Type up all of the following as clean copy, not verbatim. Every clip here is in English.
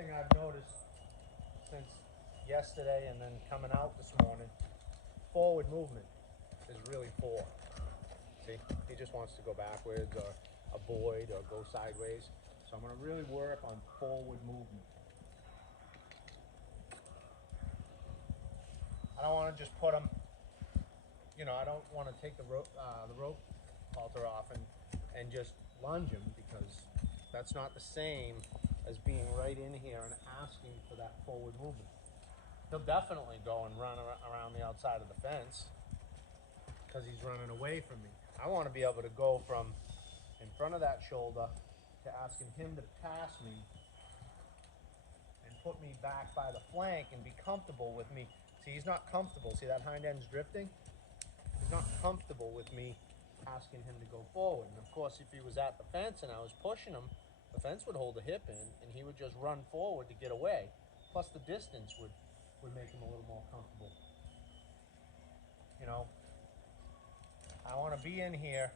thing I've noticed since yesterday and then coming out this morning, forward movement is really poor. See, he just wants to go backwards or avoid or go sideways. So I'm going to really work on forward movement. I don't want to just put him, I don't want to take the rope halter off and just lunge him, because that's not the same as being right in here and asking for that forward movement. He'll definitely go and run around the outside of the fence because he's running away from me. I want to be able to go from in front of that shoulder to asking him to pass me and put me back by the flank and be comfortable with me. See, he's not comfortable. See, that hind end's drifting? He's not comfortable with me asking him to go forward. And of course, if he was at the fence and I was pushing him, the fence would hold a hip in and he would just run forward to get away. Plus the distance would make him a little more comfortable. I want to be in here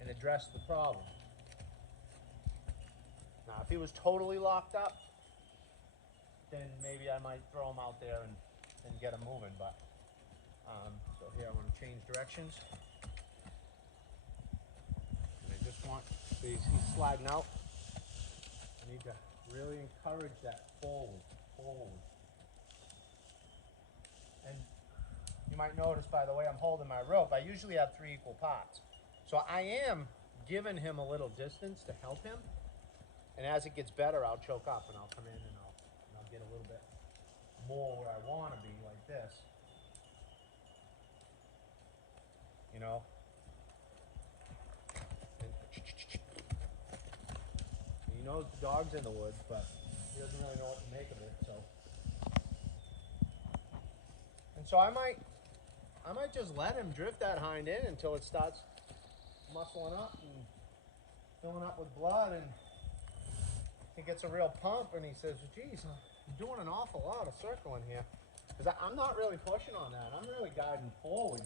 and address the problem. Now, if he was totally locked up, then maybe I might throw him out there and get him moving. But so here I want to change directions. And I just want, he's sliding out. I need to really encourage that forward. And you might notice, by the way, I'm holding my rope. I usually have 3 equal parts. So I am giving him a little distance to help him. And as it gets better, I'll choke up and I'll come in and I'll get a little bit more where I want to be, like this. And he knows the dog's in the woods, but he doesn't really know what to make of it. So I might just let him drift that hind end until it starts muscling up and filling up with blood, and he gets a real pump, and he says, geez, I'm doing an awful lot of circling here. Because I'm not really pushing on that. I'm really guiding forward.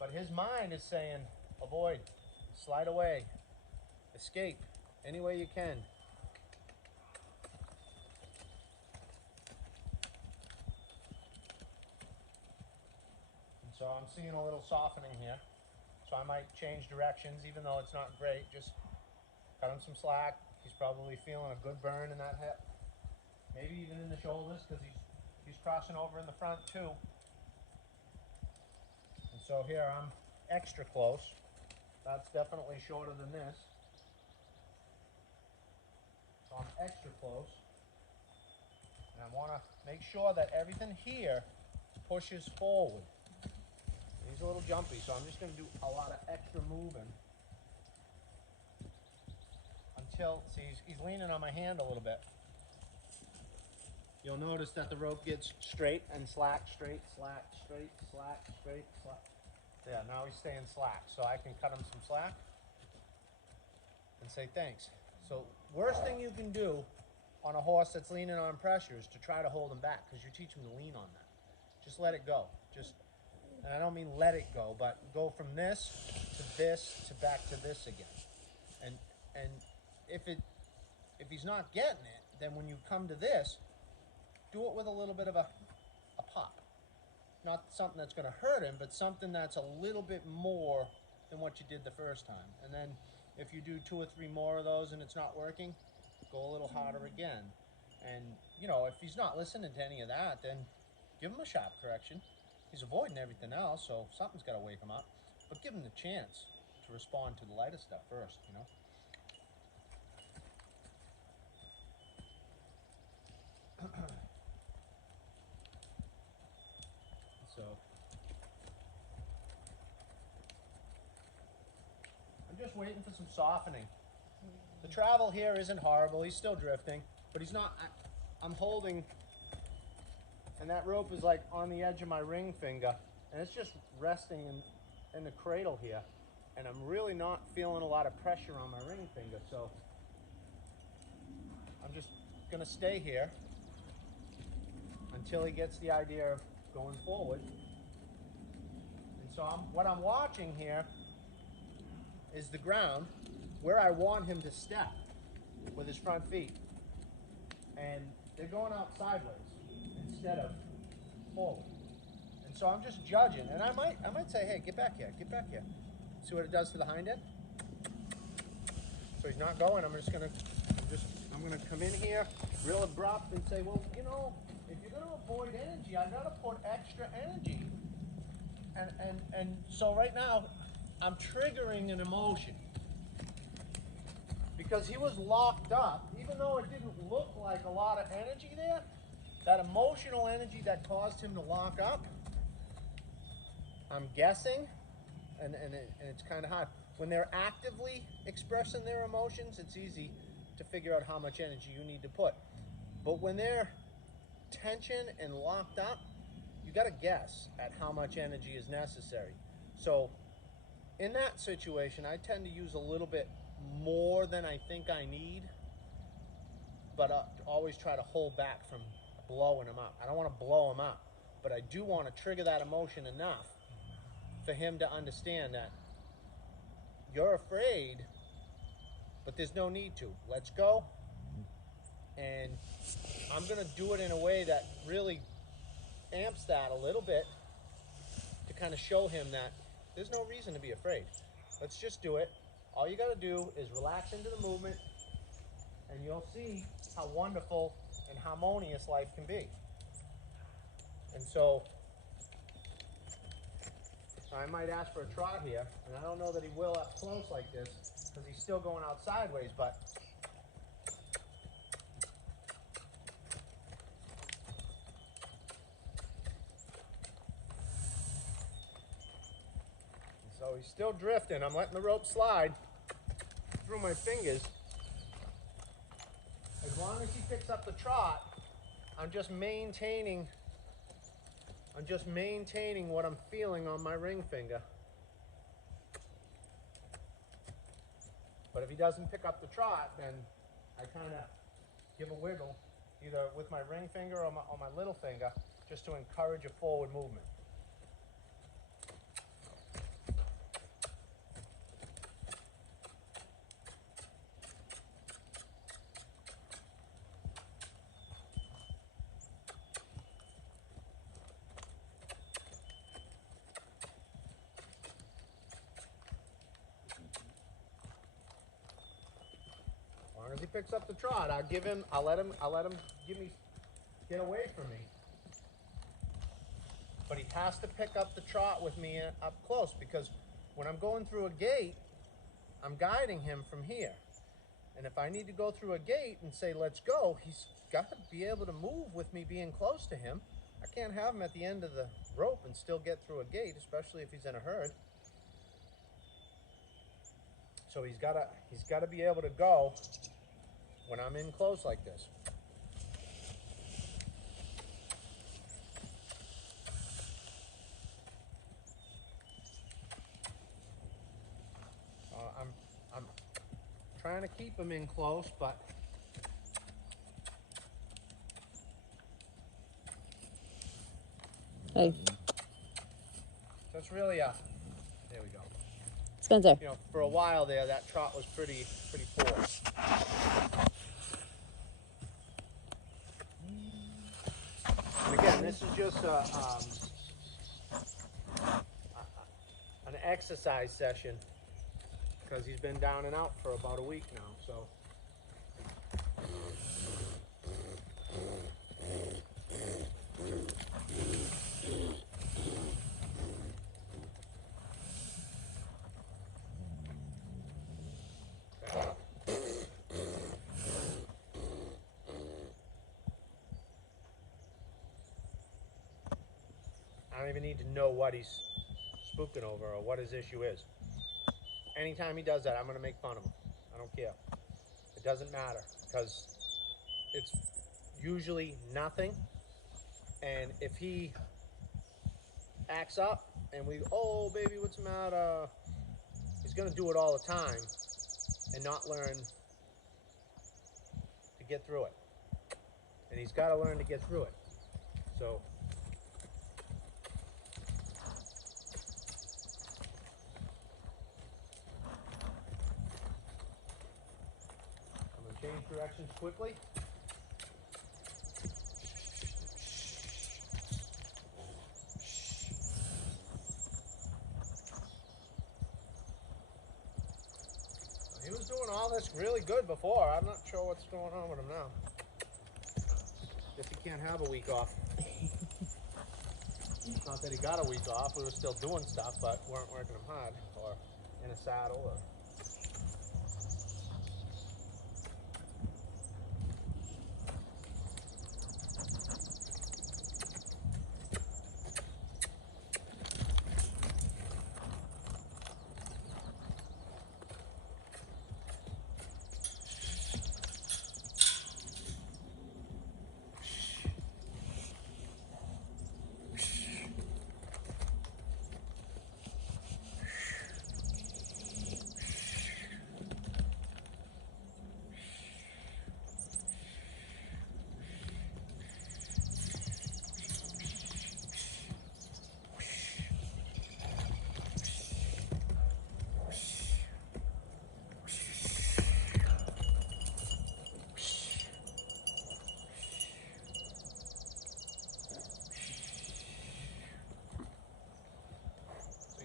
But his mind is saying, avoid, slide away, escape, any way you can. So I'm seeing a little softening here. So I might change directions, even though it's not great. Just cut him some slack. He's probably feeling a good burn in that hip. Maybe even in the shoulders, because he's crossing over in the front too. And so here I'm extra close. That's definitely shorter than this. So I'm extra close. And I want to make sure that everything here pushes forward. He's a little jumpy, so I'm just going to do a lot of extra moving until, see, he's leaning on my hand a little bit. You'll notice that the rope gets straight and slack, straight, slack, straight, slack, straight, slack. Yeah, now he's staying slack, so I can cut him some slack and say thanks. So worst thing you can do on a horse that's leaning on pressure is to try to hold him back, because you teach him to lean on that. Just let it go. And I don't mean let it go, but go from this to back to this again. And if he's not getting it, then when you come to this, do it with a little bit of a pop. Not something that's going to hurt him, but something that's a little bit more than what you did the first time. And then if you do 2 or 3 more of those and it's not working, go a little harder again. And, if he's not listening to any of that, then give him a sharp correction. He's avoiding everything else, so something's got to wake him up. But give him the chance to respond to the lighter stuff first, So I'm just waiting for some softening. The travel here isn't horrible. He's still drifting, but he's not. I'm holding, and that rope is like on the edge of my ring finger, and it's just resting in the cradle here, and I'm really not feeling a lot of pressure on my ring finger, so I'm just gonna stay here until he gets the idea of going forward. And so what I'm watching here is the ground where I want him to step. with his front feet. And they're going out sideways instead of forward. And so I'm just judging, and I might say, hey, get back here, get back here. See what it does to the hind end? So he's not going. I'm gonna come in here real abrupt and say, well, you know, if you're gonna avoid energy, I gotta put extra energy. And so right now, I'm triggering an emotion. Because he was locked up, even though it didn't look like a lot of energy there, that emotional energy that caused him to lock up, I'm guessing, and it's kind of hard. When they're actively expressing their emotions, it's easy to figure out how much energy you need to put. But when they're tension and locked up, you got to guess at how much energy is necessary. So in that situation, I tend to use a little bit more than I think I need, but always try to hold back from blowing him up. I don't want to blow him up, but I do want to trigger that emotion enough for him to understand that you're afraid, but there's no need to. Let's go. And I'm going to do it in a way that really amps that a little bit to kind of show him that there's no reason to be afraid. Let's just do it. All you got to do is relax into the movement, and you'll see how wonderful and harmonious life can be. And so I might ask for a trot here, and I don't know that he will up close like this because he's still going out sideways, but so he's still drifting. I'm letting the rope slide through my fingers. As long as he picks up the trot, I'm just maintaining what I'm feeling on my ring finger. But if he doesn't pick up the trot, then I kind of give a wiggle, either with my ring finger or my little finger, just to encourage a forward movement. As long as he picks up the trot, I'll let him get away from me. But he has to pick up the trot with me up close, because when I'm going through a gate, I'm guiding him from here. And if I need to go through a gate and say, let's go, he's got to be able to move with me being close to him. I can't have him at the end of the rope and still get through a gate, especially if he's in a herd. So he's got to be able to go when I'm in close like this. I'm trying to keep him in close, but Hey, that's really there we go. Spencer. You know, for a while there, that trot was pretty poor. And again, this is just an exercise session, because he's been down and out for about a week now. So I don't even need to know what he's spooking over or what his issue is. Anytime he does that, I'm going to make fun of him. I don't care. It doesn't matter, because it's usually nothing. And if he acts up and we, oh, baby, what's the matter? He's going to do it all the time and not learn to get through it. And he's got to learn to get through it. So I'm going to change directions quickly. He was doing all this really good before. I'm not sure what's going on with him now. Guess he can't have a week off. Not that he got a week off. We were still doing stuff, but weren't working him hard or in a saddle or.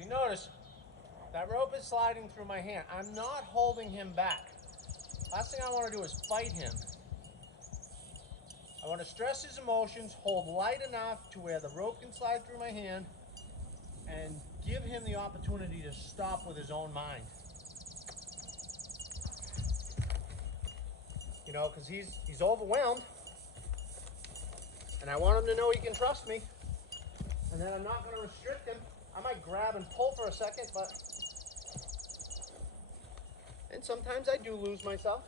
Notice that rope is sliding through my hand. I'm not holding him back. Last thing I want to do is fight him. I want to stress his emotions, hold light enough to where the rope can slide through my hand, and give him the opportunity to stop with his own mind. You know, because he's overwhelmed, and I want him to know he can trust me, and then I'm not going to restrict him. I might grab and pull for a second, and sometimes I do lose myself.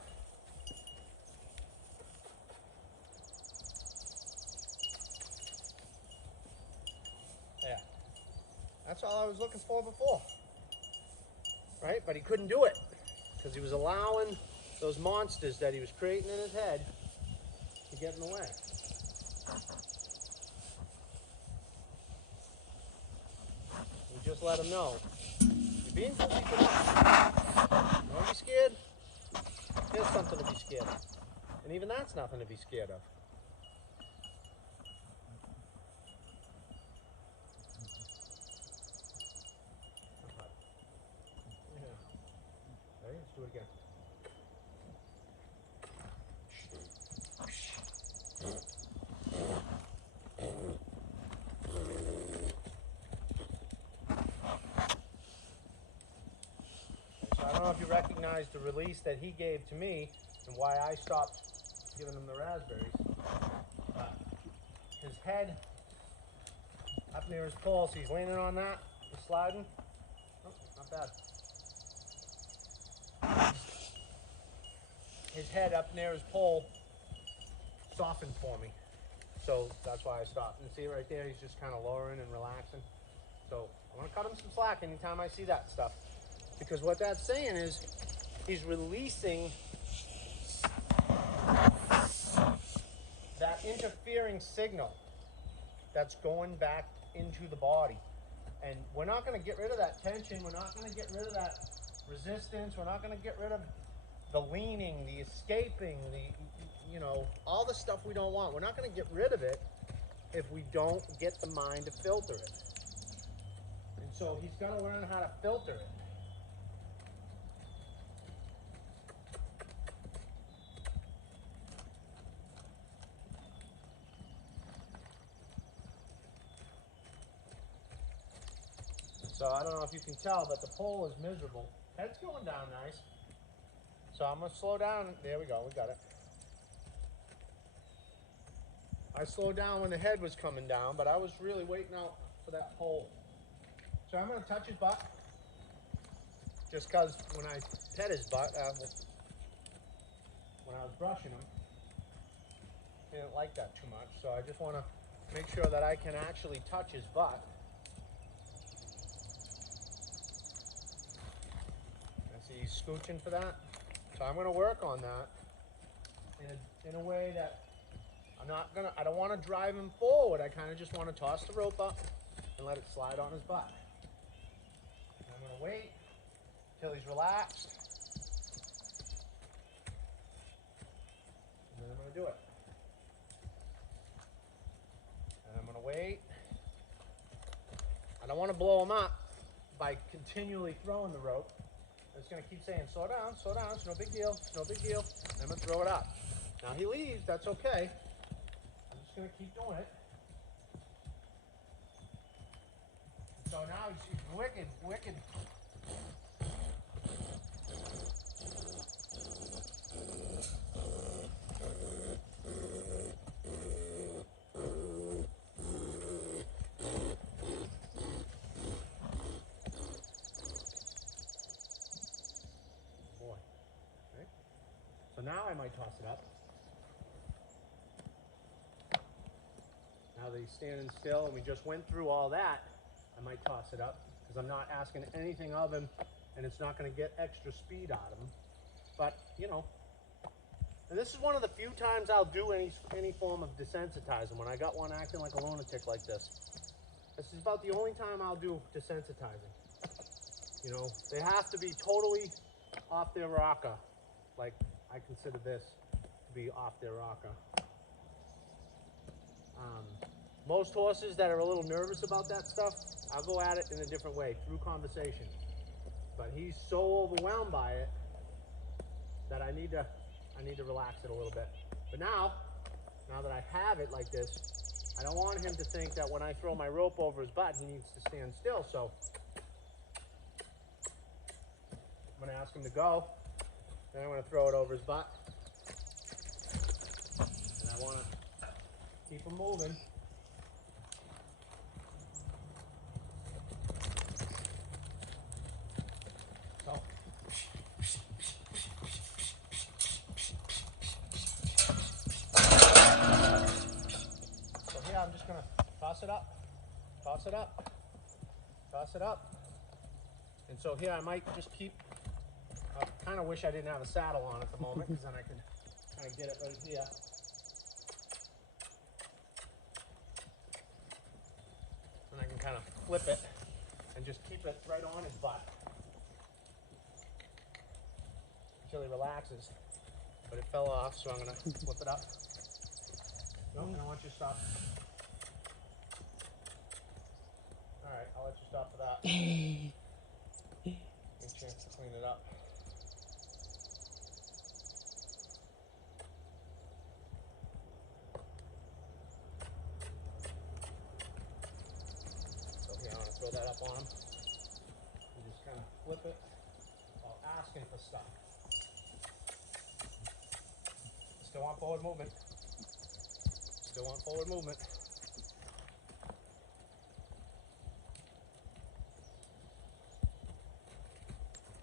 Yeah, that's all I was looking for before, right? But he couldn't do it because he was allowing those monsters that he was creating in his head to get in the way. We just let him know, you're being goofy too much. You want to be scared? Here's something to be scared of. And even that's nothing to be scared of. Yeah. Ready? Let's do it again. So I don't know if you recognize the release that he gave to me and why I stopped giving him the raspberries. But his head up near his pole, so he's leaning on that, he's sliding. Oh, not bad. His head up near his pole softened for me. So that's why I stopped. And see right there, he's just kind of lowering and relaxing. So I want to cut him some slack anytime I see that stuff. Because what that's saying is he's releasing that interfering signal that's going back into the body. And we're not going to get rid of that tension. We're not going to get rid of that resistance. We're not going to get rid of the leaning, the escaping, the, you know, all the stuff we don't want. We're not going to get rid of it if we don't get the mind to filter it. And so he's got to learn how to filter it. So I don't know if you can tell, but the pole is miserable. Head's going down nice. So I'm going to slow down. There we go. We got it. I slowed down when the head was coming down, but I was really waiting out for that pole. So I'm going to touch his butt. Just because when I pet his butt, when I was brushing him, he didn't like that too much. So I just want to make sure that I can actually touch his butt. He's scooching for that. So I'm going to work on that in a way that I don't want to drive him forward. I kind of just want to toss the rope up and let it slide on his butt. And I'm going to wait till he's relaxed. then I'm going to do it. And I'm going to wait. I don't want to blow him up by continually throwing the rope. I'm just going to keep saying, slow down, it's no big deal, it's no big deal. And I'm going to throw it up. Now he leaves, that's okay. I'm just going to keep doing it. So now he's wicked. Boy. Okay. So now I might toss it up. Now that he's standing still and we just went through all that, I might toss it up because I'm not asking anything of him and it's not going to get extra speed out of him. But, you know, and this is one of the few times I'll do any form of desensitizing, when I got one acting like a lunatic like this. This is about the only time I'll do desensitizing. You know, they have to be totally off their rocker. Like, I consider this to be off their rocker. Most horses that are a little nervous about that stuff, I'll go at it in a different way, through conversation. But he's so overwhelmed by it that I need to relax it a little bit. But now that I have it like this, I don't want him to think that when I throw my rope over his butt, he needs to stand still. So I'm going to ask him to go. Then I'm going to throw it over his butt. And I want to keep him moving. I'm just gonna toss it up, toss it up, toss it up. And so here I might just keep, I kind of wish I didn't have a saddle on at the moment because then I could kind of get it right here. And I can kind of flip it and just keep it right on his butt until he relaxes. But it fell off, so I'm gonna flip it up. Nope, I don't want you to stop. Alright, I'll let you stop for that. Give me a chance to clean it up. So here, I want to throw that up on him. And just kind of flip it while asking for stuff. Still want forward movement. Still want forward movement.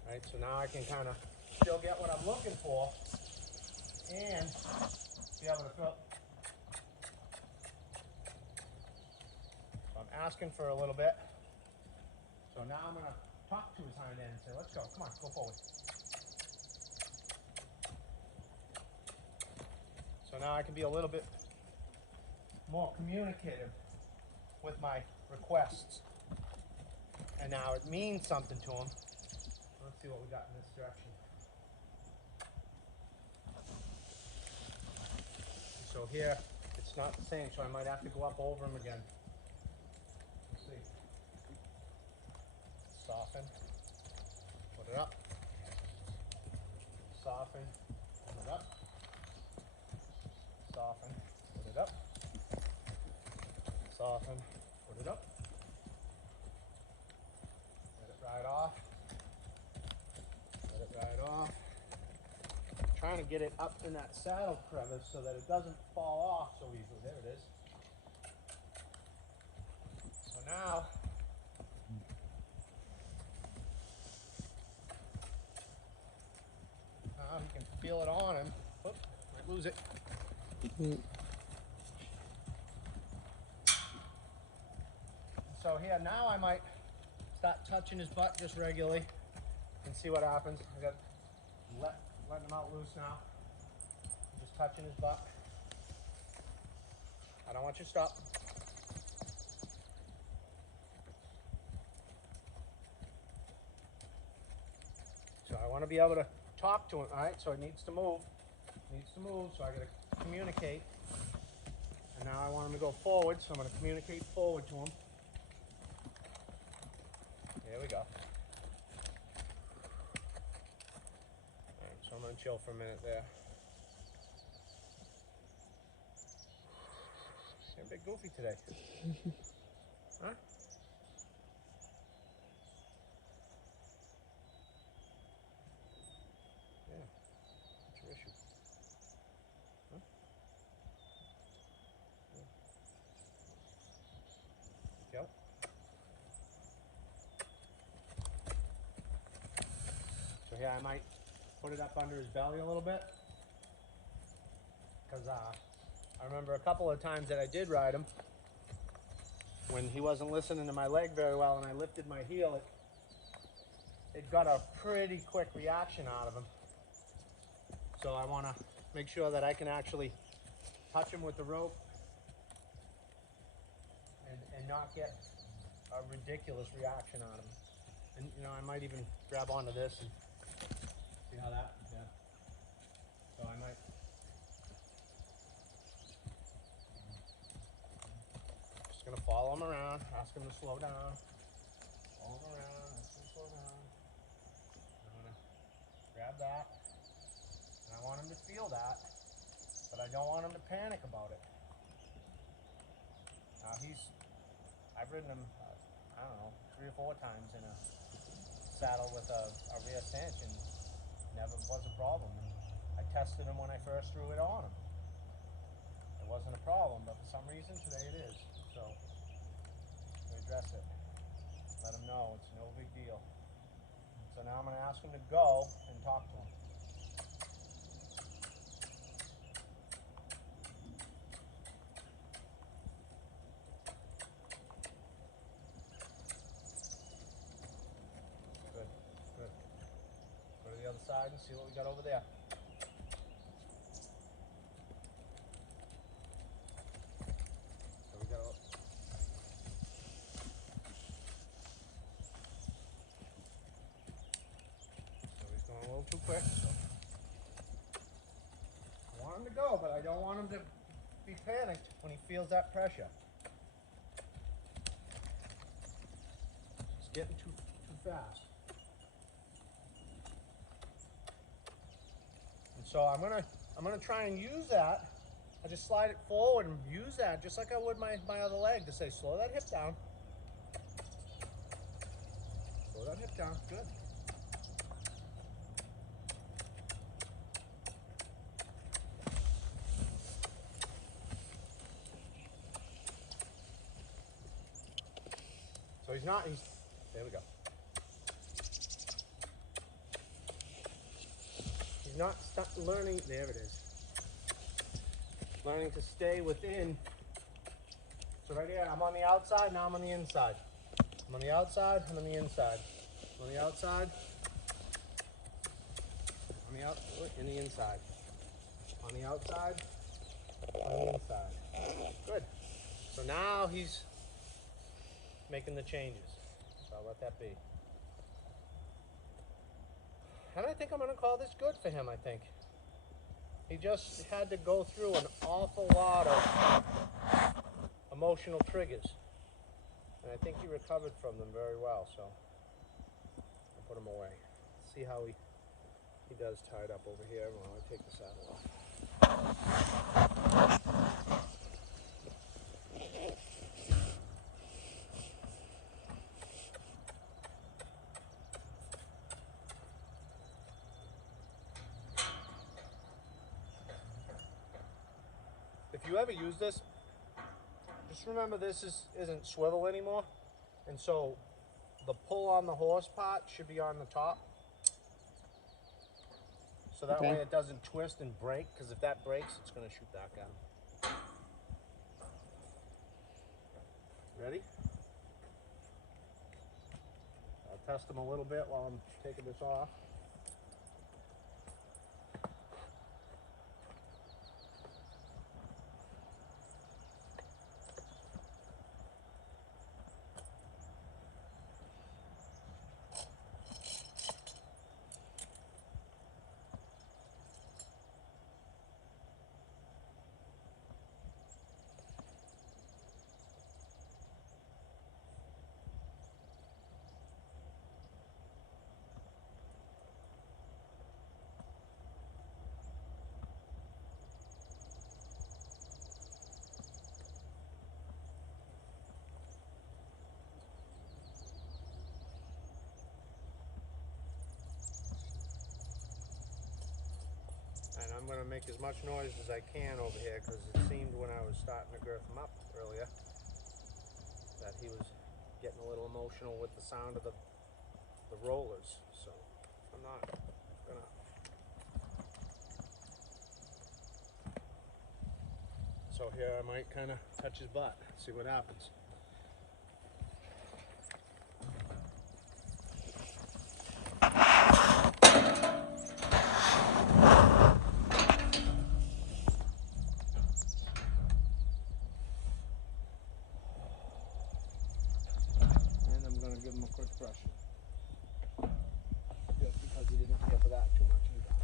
Right, so now I can kind of still get what I'm looking for and be able to throw. So I'm asking for a little bit. So now I'm going to talk to his hind end and say, let's go, come on, go forward. So now I can be a little bit more communicative with my requests. And now it means something to him. Let's see what we got in this direction. So here, it's not the same, so I might have to go up over him again. Let's see. Soften. Put it up. Soften. Put it up. Soften. Put it up. Soften. Put it up. Let it ride off. Let it ride off. I'm trying to get it up in that saddle crevice so that it doesn't fall off so easily. There it is. So now, you can feel it on him. Oop, might lose it. So here, now I might start touching his butt just regularly and see what happens. I got letting him out loose now. I'm just touching his butt. I don't want you to stop. So I want to be able to talk to him. All right, so it needs to move. It needs to move, so I got to communicate. And now I want him to go forward, so I'm going to communicate forward to him. There we go. Alright, so I'm going to chill for a minute there. You're a bit goofy today. Huh? Yeah. What's your issue? Huh? Yeah. Go. So here I might put it up under his belly a little bit. Because I remember a couple of times that I did ride him when he wasn't listening to my leg very well and I lifted my heel, it got a pretty quick reaction out of him. So I want to make sure that I can actually touch him with the rope and not get a ridiculous reaction out of him. And you know, I might even grab onto this and see how that, yeah. So I might. Just gonna follow him around, ask him to slow down. Follow him around, ask him to slow down. I'm gonna grab that. And I want him to feel that, but I don't want him to panic about it. Now I've ridden him, I don't know, 3 or 4 times in a saddle with a rear cinch and never was a problem. And I tested him when I first threw it on him. It wasn't a problem, but for some reason today it is. So we address it. Let him know it's no big deal. So now I'm going to ask him to go and talk to him. Good, good. Go to the other side and see what we got over there. So we got a going a little too quick. So I want him to go, but I don't want him to be panicked when he feels that pressure. It's getting too fast. And so I'm gonna try and use that. I just slide it forward and use that just like I would my other leg to say, slow that hip down. Slow that hip down. Good. So there we go. He's not learning, there it is. Learning to stay within. So right here, I'm on the outside, now I'm on the inside. I'm on the outside, I'm on the inside. I'm on the outside, on the out, in the inside. On the outside, on the inside. Good. So now he's making the changes. So I'll let that be. And I think I'm going to call this good for him, I think. He just had to go through an awful lot of emotional triggers. And I think he recovered from them very well, so I'll put him away. See how he does tied up over here while I take the saddle off. If you ever use this, just remember this isn't swivel anymore, and so the pull on the horse part should be on the top, so that way it doesn't twist and break, because if that breaks, it's going to shoot back at him. Ready? I'll test him a little bit while I'm taking this off. going to make as much noise as I can over here because it seemed when I was starting to girth him up earlier that he was getting a little emotional with the sound of the rollers. So I'm not going to... So here I might kind of touch his butt, see what happens. And I'm going to give him a quick brushing. Just because he didn't care for that too much either.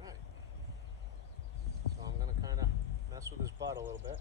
Alright. So I'm going to kind of mess with his butt a little bit.